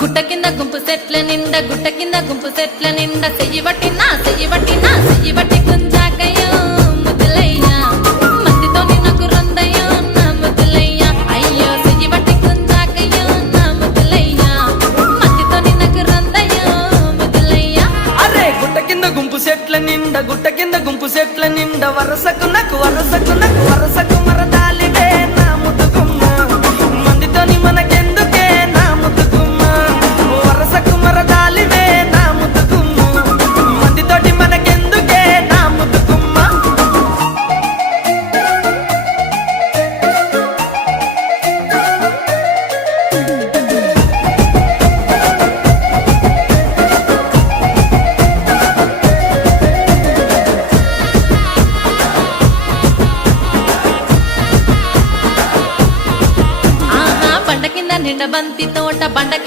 గుట్ట కింద గుంపు సెట్ల నిండా గుట్ట కింద గుంపు సెట్ల నిండా చెయ్యి పట్టినా కుంజాకయ్యో ముద్దులయ్యా మందితోని నాకు రందయ్యో నా ముద్దులయ్యా అయ్యో చెయ్యి పట్టి కుంజాకయ్యో నా ముద్దులయ్యా మందితోని నాకు రందయ్యో ముద్దులయ్యా. అరే గుట్ట కింద గుంపు సెట్ల నిండా గుట్ట కింద గుంపు సెట్ల నిండా వరసకు వరసకు మరదాలివే నా ముద్దుగుమ్మ మందితోని మనకెందుకే నా ముద్దుగుమ్మ వరసకు మరదాలివే నా ముద్దుగుమ్మ మందితోటి మనకెందుకే నా ముద్దుగుమ్మ. బండ కింద నిండ బంతి తోట బండ కింద